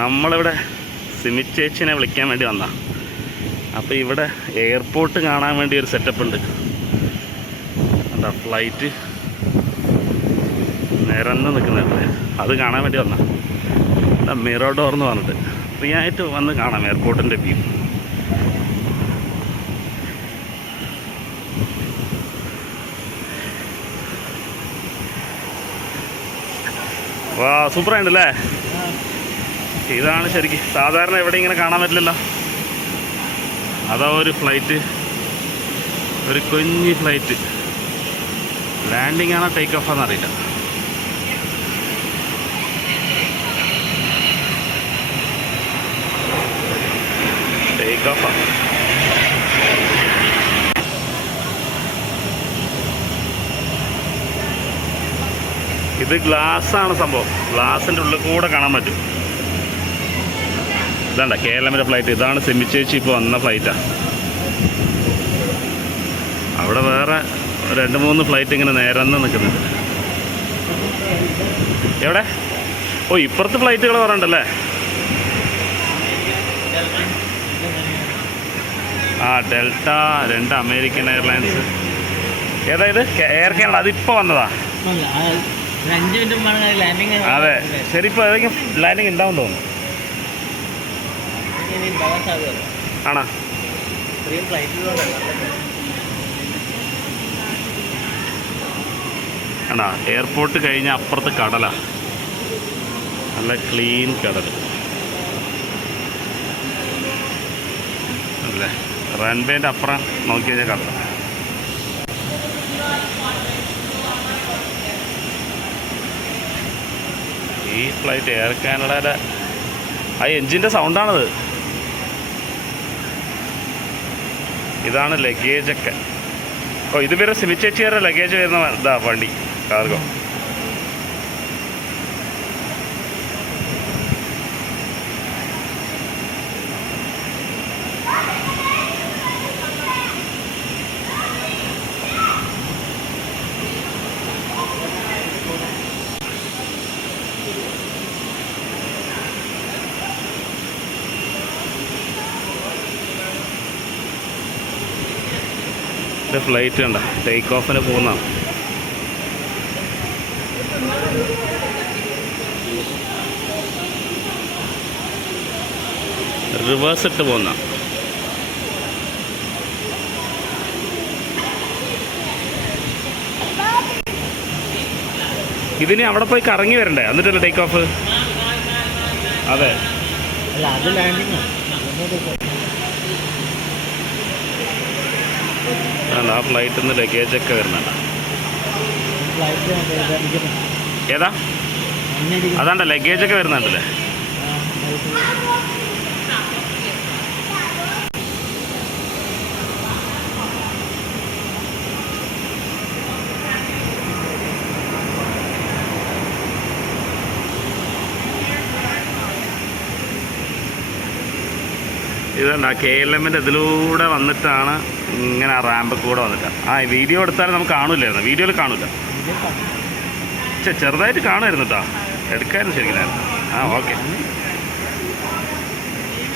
നമ്മളിവിടെ സിമി ചേച്ചിനെ വിളിക്കാൻ വേണ്ടി വന്നാ. അപ്പോൾ ഇവിടെ എയർപോർട്ട് കാണാൻ വേണ്ടി ഒരു സെറ്റപ്പ് ഉണ്ട്. എന്താ ഫ്ലൈറ്റ് നിരന്ന് നിൽക്കുന്നുണ്ട്, അത് കാണാൻ വേണ്ടി വന്നാ. എന്താ മിറോഡോർ എന്ന് പറഞ്ഞിട്ട് ഫ്രീ ആയിട്ട് വന്ന് കാണാം എയർപോർട്ടിൻ്റെ വ്യൂ. വാ, സൂപ്പറായിട്ടല്ലേ. ഇതാണ് ശരിക്കും സാധാരണ എവിടെ ഇങ്ങനെ കാണാൻ പറ്റില്ലല്ലോ. അതാ ഒരു ഫ്ലൈറ്റ്, ഒരു കുഞ്ഞി ഫ്ലൈറ്റ്. ലാൻഡിങ് ആണോ ടേക്ക് ഓഫ് ആണെന്ന് അറിയില്ല. ടേക്ക് ഓഫ് ആണ്. ഇത് ഗ്ലാസ്സാണ് സംഭവം, ഗ്ലാസിൻ്റെ ഉള്ളിൽ കൂടെ കാണാൻ പറ്റും. ഇതാണ്ട KLMൻ്റെ ഫ്ലൈറ്റ്. ഇതാണ് സിമി ചേച്ചി ഇപ്പോൾ വന്ന ഫ്ലൈറ്റാണ്. അവിടെ വേറെ 2-3 ഫ്ലൈറ്റ് ഇങ്ങനെ നിരന്ന് നിൽക്കുന്നുണ്ട്. എവിടെ? ഓ, ഇപ്പുറത്ത് ഫ്ലൈറ്റുകൾ പറയണ്ടല്ലേ. ആ, ഡെൽറ്റ, 2 അമേരിക്കൻ എയർലൈൻസ്. ഏതായത് എയർ കാനഡ. അതിപ്പോൾ വന്നതാ. അതെ, ശരി. ഇപ്പോൾ ഏതെങ്കിലും ലാൻഡിങ് ഉണ്ടാവും തോന്നുന്നു. ആണോ? ആണോ? എയർപോർട്ട് കഴിഞ്ഞ അപ്പുറത്ത് കടലാ, നല്ല ക്ലീൻ കടൽ അല്ലേ. റൺവേൻ്റെ അപ്പുറം നോക്കി കഴിഞ്ഞാൽ കടല. ഈ ഫ്ലൈറ്റ് എയർ കാനഡയുടെ ആ എൻജിൻ്റെ സൗണ്ടാണത്. ഇതാണ് ലഗേജൊക്കെ. ഓ, ഇത് പേര് സിമി ചേച്ചിയുടെ ലഗേജ് വരുന്ന ഇതാ വണ്ടി, കാർഗോ. ഇത് ഫ്ലൈറ്റ് കണ്ട ടേക്ക് ഓഫിന് പോകുന്നതാണ്. റിവേഴ്സ് ഇട്ട് പോകുന്ന. ഇതിന് അവിടെ പോയി കറങ്ങി വരണ്ടേ, എന്നിട്ടല്ലേ ടേക്ക് ഓഫ്? അതെ, ആ ഫ്ലൈറ്റിൽ നിന്ന് ലഗേജൊക്കെ വരുന്നുണ്ട്. ഏതാ? അതാണ്ട ലഗേജൊക്കെ വരുന്നുണ്ടല്ലേ. ഇതുണ്ട് KLMൻ്റെ ഇതിലൂടെ വന്നിട്ടാണ് ഇങ്ങനെ ആ റാമ്പ് കൂടെ വന്നിട്ട്. ആ വീഡിയോ എടുത്താലും നമുക്ക് കാണില്ലായിരുന്നു, വീഡിയോയിൽ കാണില്ല. ചെറുതായിട്ട് കാണുമായിരുന്നു കേട്ടോ, എടുക്കായിരുന്നു ശരിക്കും. ആ, ഓക്കെ,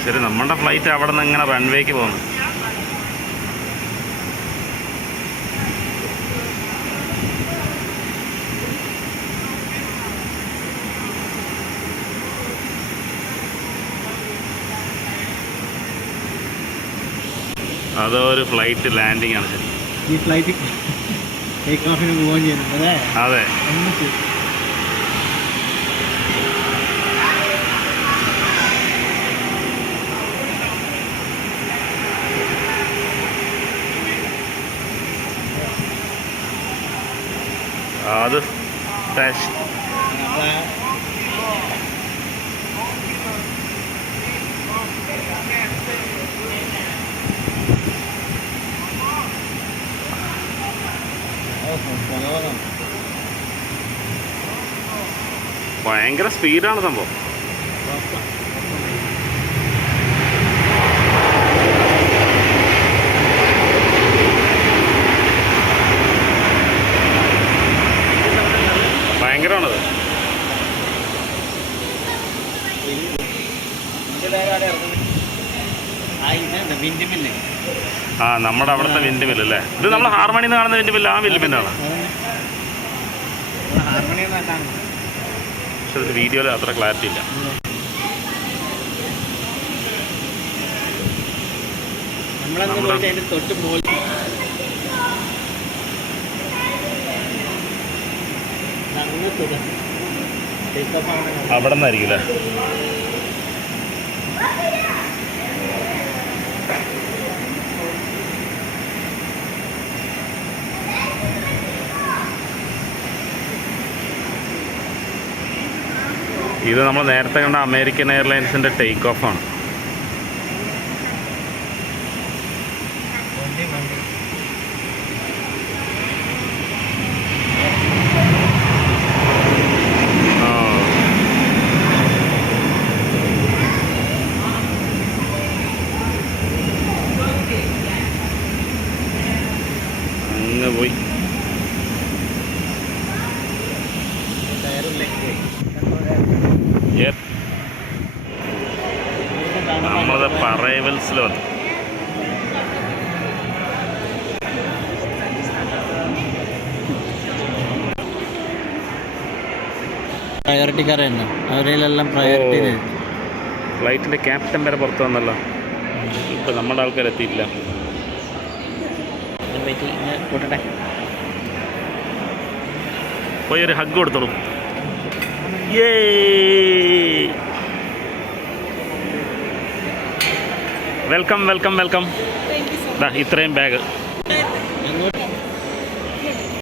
ശരി. നമ്മുടെ ഫ്ലൈറ്റ് അവിടെ നിന്ന് ഇങ്ങനെ റൺവേക്ക് പോകുന്നു. അതൊരു ഫ്ലൈറ്റ് ലാൻഡിങ് ആണ് ശരി. ഈ ഫ്ലൈറ്റ് ടേക്ക് ഓഫിന് പോവുകയും ചെയ്യുന്നുണ്ട് അല്ലേ? അതെ. അത് ഭയങ്കര സ്പീഡാണ് സംഭവം. ഭയങ്കരമാണത്. ആ നമ്മുടെ അവിടുത്തെ വിൻഡ് മില്ല് അല്ലേ? ഇത് നമ്മൾ ഹാർമണിയിൽ നിന്ന് കാണുന്ന വിൻഡ് മില്ല്, ആ വിൻഡ് മില്ലാണ്. പക്ഷെ ഇതിൽ വീഡിയോയിൽ അത്ര ക്ലാരിറ്റി ഇല്ല. അവിടെ നിന്നായിരിക്കും അല്ലേ? ഇത് നമ്മൾ നേരത്തെ കണ്ട അമേരിക്കൻ എയർലൈൻസിൻ്റെ ടേക്ക് ഓഫാണ്. അങ്ങ് പോയി. നമ്മളത് പറയവൽസിൽ വന്നു. പ്രയോറിറ്റിക്കാരാണ് അവരെല്ലാം പ്രയോറിറ്റി. ഫ്ലൈറ്റിൻ്റെ ക്യാപ്റ്റൻ വരെ പുറത്ത് വന്നല്ലോ. ഇപ്പം നമ്മുടെ ആൾക്കാർ എത്തിയില്ല. പോയി ഒരു ഹഗ് കൊടുത്തോളൂ. Welcome welcome welcome. ഇത്രയും ബാഗ്